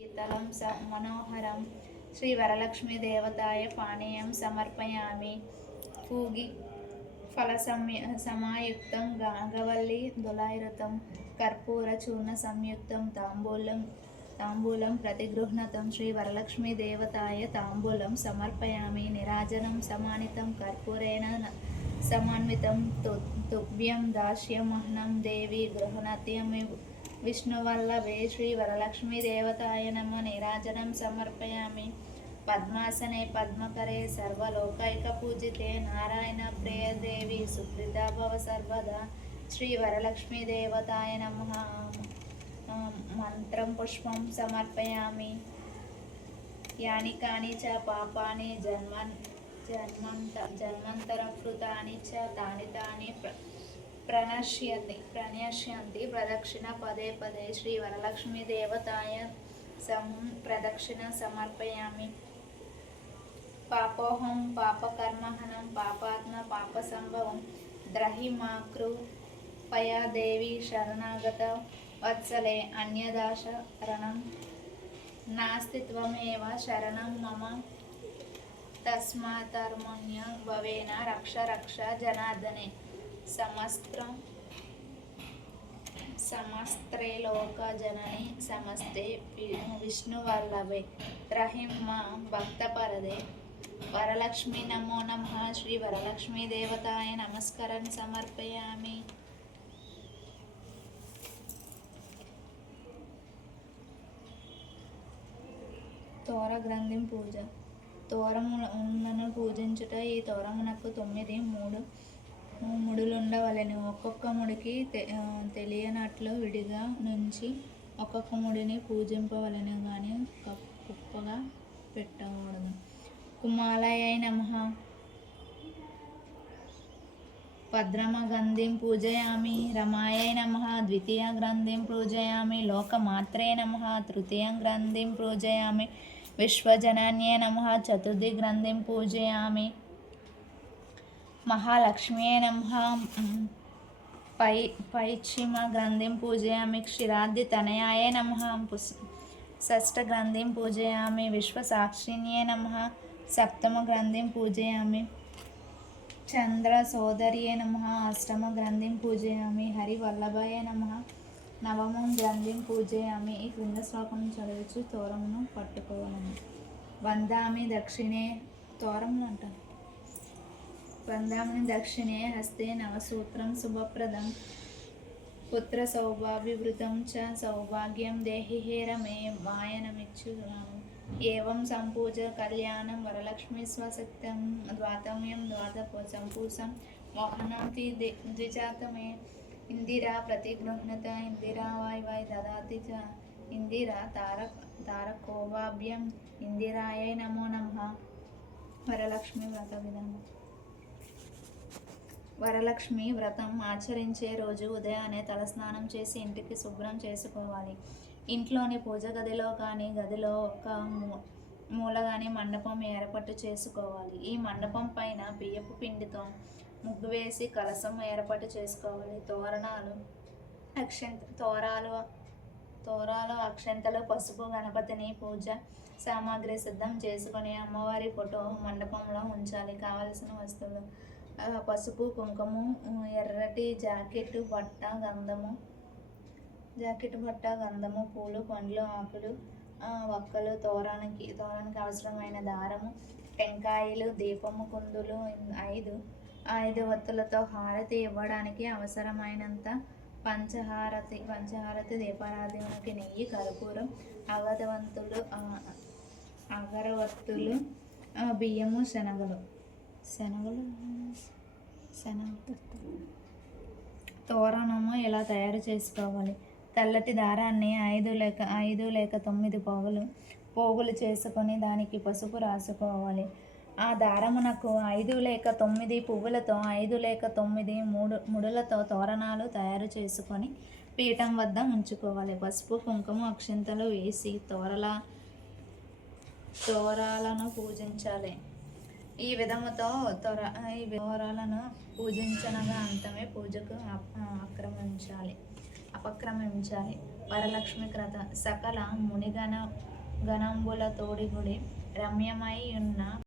शीतलं मनोहरं श्रीवरलक्ष्मीदेवताय पानीयं समर्पयामि। पूगी फलसमायुक्तं गागवल्ली दुलायितं कर्पूरचूर्णसंयुक्तं ताम्बूलं प्रतिगृह्णतं श्रीवरलक्ष्मीदेवताय ताम्बूलं समर्पयामि। निराजनं समानितं कर्पूरेण समान्वितं तुभ्यं दास्यमहनं देवी गृह्णात्यमि विष्णुवल्लभे श्रीवरलक्ष्मीदेवताय नमः। निराजनं समर्पयामि। पद्मासने पद्मकरे सर्वलोकैकपूजिते नारायणप्रिय देवी सुकृता भव सर्वदा श्रीवरलक्ष्मीदेवताय नमः। मंत्रं पुष्पं समर्पयामि। यानि कानि च पापानि जन्मान्तरकृतानि च तानि प्रणश्यन्ति प्रदक्षिण पदे पदे श्रीवरलक्ष्मीदेवताय प्रदक्षिण समर्पयामि। पापोहं पापकर्महनं पापात्म पापसंभवं द्रहि मा कृपया देवी शरणागत वत्सले अन्यदा शरणं नास्ति त्वमेव शरणं मम तस्मात्कर्मण्य भवेन रक्ष रक्ष जनार्दने समस्त्रे लोकजननी समस्ते विष्णुवल्लभे त्रहिं मां भक्तपरदे वरलक्ष्मी नमो नमः। श्री वरलक्ष्मी देवताय नमस्कारं समर्पयामि। తోర గ్రంథిం పూజ. తోరములను పూజించుట. ఈ తోరమునకు 9 ముడులుండవలెను. ఒక్కొక్క ముడికి తెలియనట్లు విడిగా నుంచి ఒక్కొక్క ముడిని పూజింపవలెను గాని కుప్పగా పెట్టకూడదు. కుమాలయ నమః. భద్రమగంధిం పూజయామి. రమాయ నమః. ద్వితీయ గ్రంథిం పూజయామి. లోకమాత్రే నమః. తృతీయ గ్రంథిం పూజయామి. విశ్వజనన్యే నమః. చతుర్థి గ్రంథిం పూజయామి. మహాలక్ష్మ్యే నమః. పైచిమ గ్రంథిం పూజయామి. క్షీరాబ్ది తనయాయ నమః. షష్ఠ గ్రంథిం పూజయామి. విశ్వసాక్షిణ్యే నమః. సప్తమ గ్రంథిం పూజయామి. చంద్ర సోదర్యే నమః. అష్టమ గ్రంథిం పూజయామి. హరివల్లభాయ నమః. నవమం గ్రంథిం పూజయామి. ఈ క్రింద శ్లోకం చదివచ్చు తోరమును పట్టుకోవాలని. వందామి దక్షిణే తోరములు అంటారు. వందామిని దక్షిణే హస్తే నవసూత్రం శుభప్రదం పుత్ర సౌభాభివృతం చ సౌభాగ్యం దేహి హేరమే వాయనమిచ్చుగాను. ఏవం సంపూజ కళ్యాణం వరలక్ష్మీ స్వశక్తం ద్వాతమ్యం ద్వాతపూసం మోహనం ద్విజాతమే. ఇందిరా ప్రతిగృహ్ణత ఇందిరా వాయ్ దదాతి చ ఇందిరా తారకోవాభ్యం ఇందిరాయై నమో నమః. వరలక్ష్మి వ్రత విధానం. వరలక్ష్మి వ్రతం ఆచరించే రోజు ఉదయాన్నే తలస్నానం చేసి ఇంటికి శుభ్రం చేసుకోవాలి. ఇంట్లోని పూజ గదిలో కానీ గదిలో ఒక మూల కానీ మండపం ఏర్పాటు చేసుకోవాలి. ఈ మండపం పైన బియ్యపు పిండితో ముగ్గు వేసి కలశం ఏర్పాటు చేసుకోవాలి. తోరాలు అక్షంతలు పసుపు గణపతిని పూజ సామాగ్రి సిద్ధం చేసుకొని అమ్మవారి ఫోటో మండపంలో ఉంచాలి. కావలసిన వస్తువులు పసుపు కుంకుమ ఎర్రటి జాకెట్ బట్ట గంధము పూలు పండ్లు ఆకులు వక్కలు తోరానికి అవసరమైన దారము టెంకాయలు దీపము కుందులు 5 ఒత్తులతో హారతి ఇవ్వడానికి అవసరమైనంత పంచహారతి దీపారాధనకి నెయ్యి కర్పూరం అగరవత్తులు బియ్యము శనగలు. తోరణము ఎలా తయారు చేసుకోవాలి. తెల్లటి దారాన్ని 5 లేక 9 పోగులు చేసుకొని దానికి పసుపు రాసుకోవాలి. ఆ దారమునకు 5 లేక 9 పువ్వులతో 5 లేక 9 ముడులతో తోరణాలు తయారు చేసుకొని పీఠం వద్ద ఉంచుకోవాలి. పసుపు కుంకుమ అక్షంతలు వేసి తోరాలను పూజించాలి. ఈ విధముతో తోరాలను పూజించనగా అంతమే పూజకు అపక్రమించాలి. వరలక్ష్మి కథ సకల మునిగణ గణంబుల తోడిగుడి రమ్యమై ఉన్న